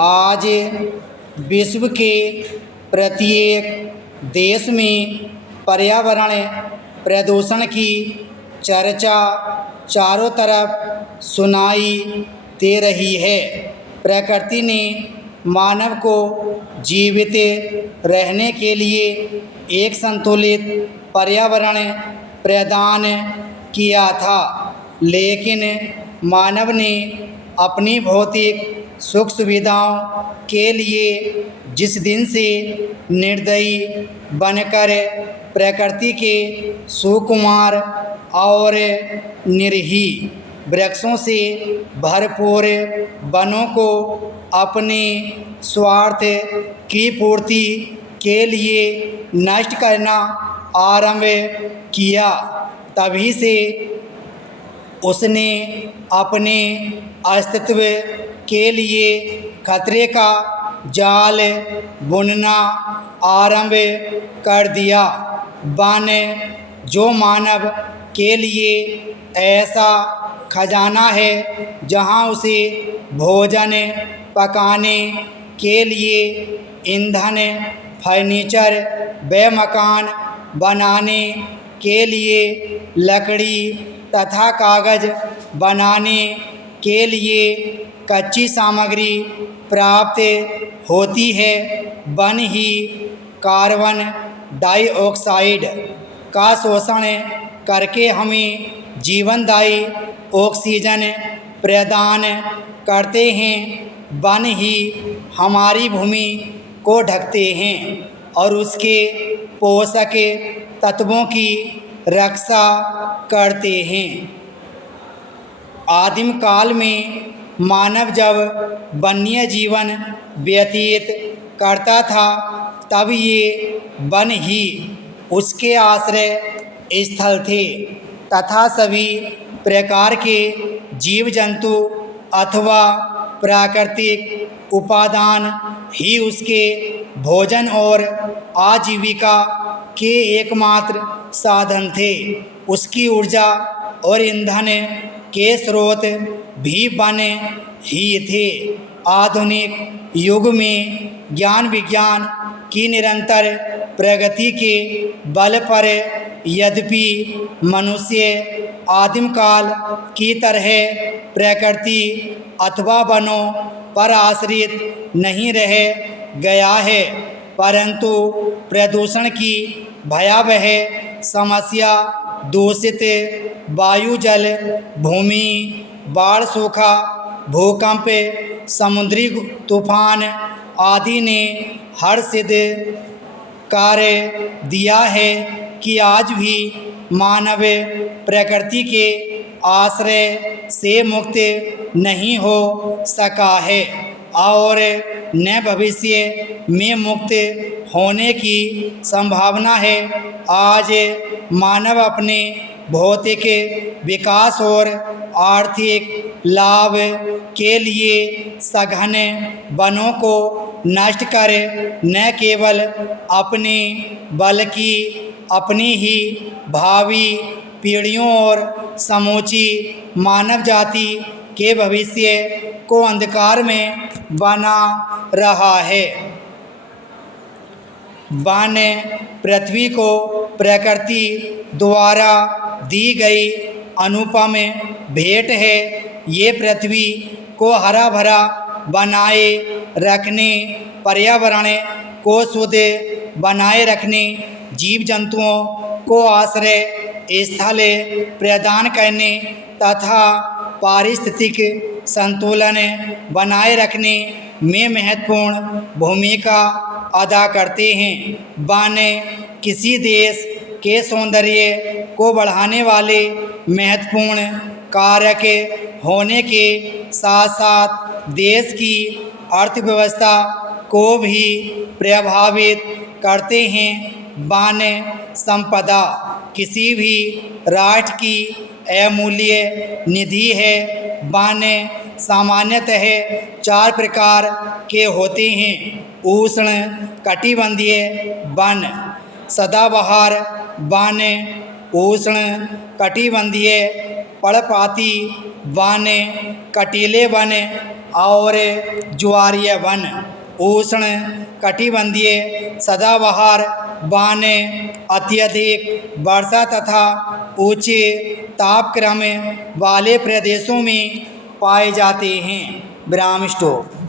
आज विश्व के प्रत्येक देश में पर्यावरण प्रदूषण की चर्चा चारों तरफ सुनाई दे रही है। प्रकृति ने मानव को जीवित रहने के लिए एक संतुलित पर्यावरण प्रदान किया था, लेकिन मानव ने अपनी भौतिक सुख सुविधाओं के लिए जिस दिन से निर्दयी बनकर प्रकृति के सुकुमार और निरीह वृक्षों से भरपूर वनों को अपने स्वार्थ की पूर्ति के लिए नष्ट करना आरंभ किया, तभी से उसने अपने अस्तित्व के लिए खतरे का जाल बुनना आरंभ कर दिया। वन जो मानव के लिए ऐसा खजाना है जहां उसे भोजन पकाने के लिए ईंधन, फर्नीचर व मकान बनाने के लिए लकड़ी तथा कागज़ बनाने के लिए कच्ची सामग्री प्राप्त होती है, वन ही कार्बन डाइऑक्साइड का शोषण करके हमें जीवनदायी ऑक्सीजन प्रदान करते हैं। वन ही हमारी भूमि को ढकते हैं और उसके पोषक तत्वों की रक्षा करते हैं। आदिम काल में मानव जब वन्य जीवन व्यतीत करता था, तब ये वन ही उसके आश्रय स्थल थे तथा सभी प्रकार के जीव जंतु अथवा प्राकृतिक उपादान ही उसके भोजन और आजीविका के एकमात्र साधन थे। उसकी ऊर्जा और ईंधन के स्रोत भी वन ही थे। आधुनिक युग में ज्ञान विज्ञान की निरंतर प्रगति के बल पर यद्यपि मनुष्य आदिम काल की तरह प्रकृति अथवा वनों पर आश्रित नहीं रह गया है, परंतु प्रदूषण की भयावह समस्या, दूषित वायु, जल, भूमि, बाढ़, सूखा, भूकंप, समुद्री तूफान आदि ने हर सिद्ध कार्य दिया है कि आज भी मानव प्रकृति के आश्रय से मुक्त नहीं हो सका है और न भविष्य में मुक्त होने की संभावना है। आज मानव अपने भौतिक विकास और आर्थिक लाभ के लिए सघन वनों को नष्ट कर न केवल अपने बल्कि अपनी ही भावी पीढ़ियों और समूची मानव जाति के भविष्य को अंधकार में बना रहा है। वन पृथ्वी को प्रकृति द्वारा दी गई अनुपम भेंट है। ये पृथ्वी को हरा भरा बनाए रखने, पर्यावरण को शुद्ध बनाए रखने, जीव जंतुओं को आश्रय स्थल प्रदान करने तथा पारिस्थितिक संतुलन बनाए रखने में महत्वपूर्ण भूमिका अदा करते हैं। वन किसी देश के सौंदर्य को बढ़ाने वाले महत्वपूर्ण कारक होने के साथ साथ देश की अर्थव्यवस्था को भी प्रभावित करते हैं। वन संपदा किसी भी राष्ट्र की अमूल्य निधि है। वन सामान्यतः 4 प्रकार के होते हैं: उष्ण कटिबंधीय वन, सदाबहार वन, उष्ण कटिबंधीय पर्णपाती वन, कटीले वन और ज्वारीय वन, उष्ण कटिबंधीय सदाबहार वन अत्यधिक वर्षा तथा ऊंचे तापक्रम वाले प्रदेशों में पाए जाते हैं। विराम स्टॉप।